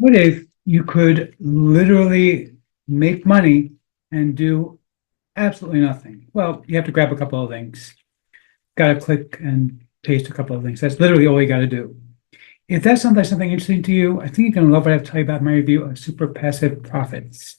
What if you could literally make money and do absolutely nothing? Well, you have to grab a couple of links. Got to click and paste a couple of links. That's literally all you got to do. If that sounds like something interesting to you, I think you're going to love what I have to tell you about my review of Super Passive Profits.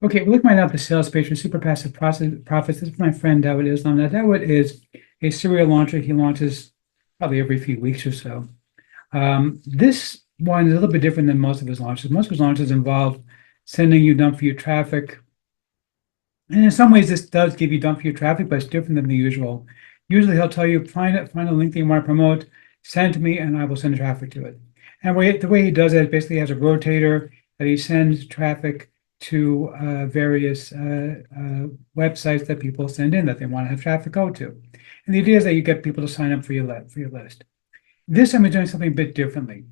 Okay, we're looking right now at the sales page for Super Passive Profits. This is my friend Dawood Islam. Now, Dawood is a serial launcher. He launches probably every few weeks or so. This one is a little bit different than most of his launches. Most of his launches involve sending you dump for you traffic. And in some ways, this does give you dump for you traffic, but it's different than the usual. Usually, he'll tell you, find a link that you want to promote, send it to me, and I will send traffic to it. And the way he does it is basically he has a rotator that he sends traffic to various websites that people send in that they want to have traffic go to. And the idea is that you get people to sign up for your list. This time he's doing something a bit differently.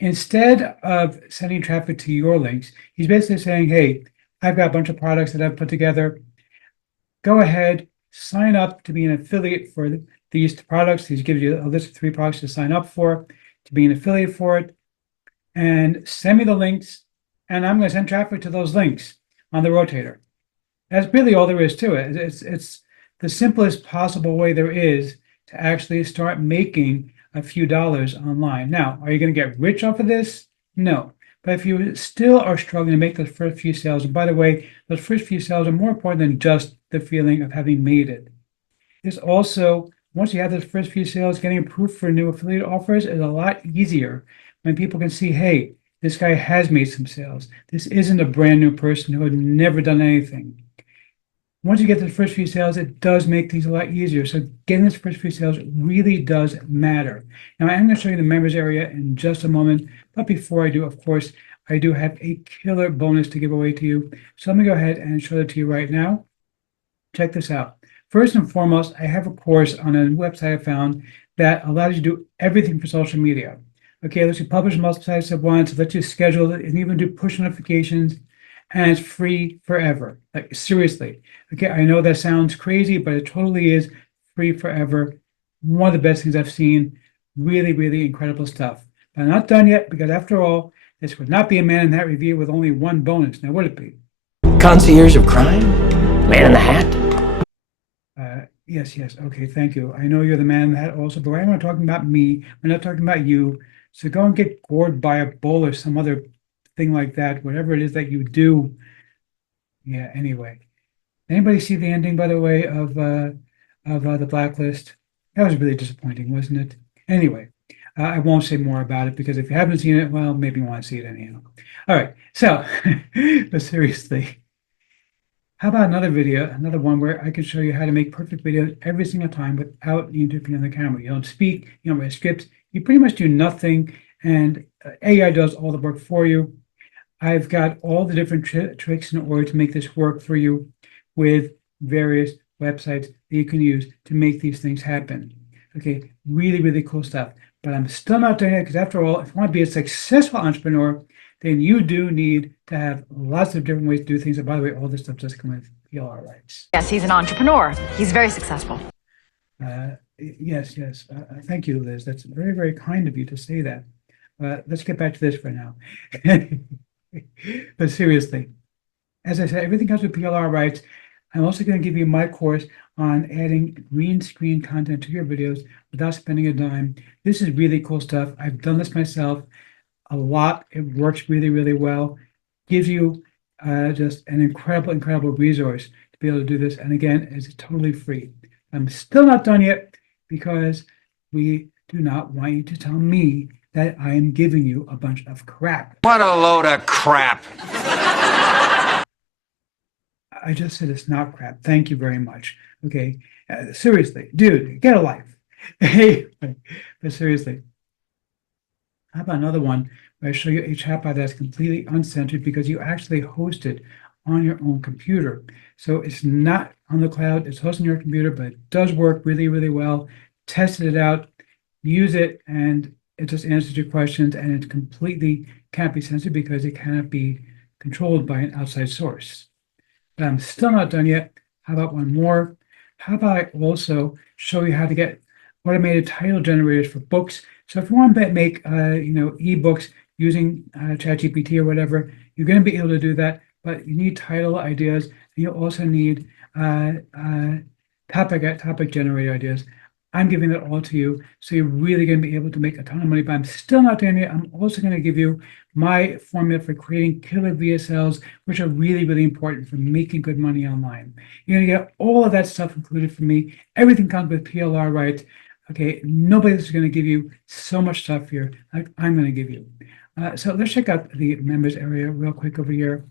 Instead of sending traffic to your links, he's basically saying, hey, I've got a bunch of products that I've put together. Go ahead, sign up to be an affiliate for these products. He gives you a list of 3 products to sign up for, to be an affiliate for it, and send me the links, and I'm going to send traffic to those links on the rotator. That's really all there is to it. It's the simplest possible way there is to actually start making a few dollars online. Now, are you going to get rich off of this? No. But if you still are struggling to make those first few sales, and by the way, those first few sales are more important than just the feeling of having made it. It's also, once you have those first few sales, getting approved for new affiliate offers is a lot easier when people can see, hey, this guy has made some sales. This isn't a brand new person who had never done anything. Once you get the first few sales, it does make things a lot easier. So getting those first few sales really does matter. Now, I'm going to show you the members area in just a moment. But before I do, of course, I do have a killer bonus to give away to you. So let me go ahead and show it to you right now. Check this out. First and foremost, I have a course on a website I found that allows you to do everything for social media. Okay, lets you publish multiple sites at once, lets you schedule it, and even do push notifications, and it's free forever. Like, seriously. Okay, I know that sounds crazy, but it totally is free forever. One of the best things I've seen. Really, really incredible stuff. But I'm not done yet, because after all, this would not be a Man in the Hat review with only one bonus. Now, would it be? Concierge of crime? Man in the Hat? Yes. Okay, thank you. I know you're the Man in the Hat also, but we're not talking about me. We're not talking about you. So go and get gored by a bull or some other thing like that, whatever it is that you do. Yeah, anyway. Anybody see the ending, by the way, of The Blacklist? That was really disappointing, wasn't it? Anyway, I won't say more about it because if you haven't seen it, well, maybe you want to see it anyhow. All right, so, but seriously, how about another one where I can show you how to make perfect videos every single time without needing to be on the camera. You don't speak, you don't write scripts, you pretty much do nothing, and AI does all the work for you. I've got all the different tricks in order to make this work for you with various websites that you can use to make these things happen. Okay, really, really cool stuff. But I'm still not doing it because after all, if you want to be a successful entrepreneur, then you do need to have lots of different ways to do things. And by the way, all this stuff does come with PLR rights. Yes, he's an entrepreneur. He's very successful. Yes. Thank you, Liz. That's very, very kind of you to say that. Let's get back to this for now. But seriously, as I said, everything comes with PLR rights. I'm also going to give you my course on adding green screen content to your videos without spending a dime. This is really cool stuff. I've done this myself a lot. It works really, really well. Gives you just an incredible resource to be able to do this. And again, it's totally free. I'm still not done yet because we do not want you to tell me that I am giving you a bunch of crap. What a load of crap. I just said it's not crap. Thank you very much. Okay. Seriously, dude, get a life. Hey, but seriously, how about another one where I show you a chatbot that's completely uncensored because you actually host it on your own computer. So it's not on the cloud, it's hosted on your computer, but it does work really, really well. Tested it out, use it, and it just answers your questions, and it completely can't be censored because it cannot be controlled by an outside source. But I'm still not done yet. How about one more? how about I also show you how to get automated title generators for books? So if you want to make, ebooks using ChatGPT or whatever, you're going to be able to do that, but you need title ideas, and you also need topic generator ideas. I'm giving that all to you, so you're really going to be able to make a ton of money, but I'm still not doing it. I'm also going to give you my formula for creating killer VSLs, which are really, really important for making good money online. You're going to get all of that stuff included from me. Everything comes with PLR rights. Okay, nobody else is going to give you so much stuff here like I'm going to give you. So let's check out the members area real quick over here.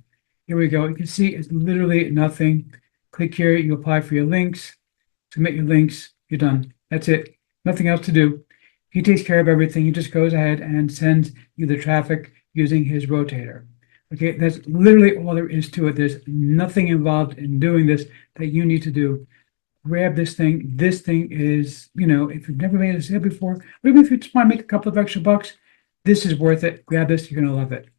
Here we go. You can see it's literally nothing. Click here, you apply for your links, submit your links, you're done. That's it. Nothing else to do. He takes care of everything. He just goes ahead and sends you the traffic using his rotator. Okay, that's literally all there is to it. There's nothing involved in doing this that you need to do. Grab this thing. This thing is, if you've never made a sale before, or even if you just want to make a couple of extra bucks, this is worth it. Grab this. You're going to love it.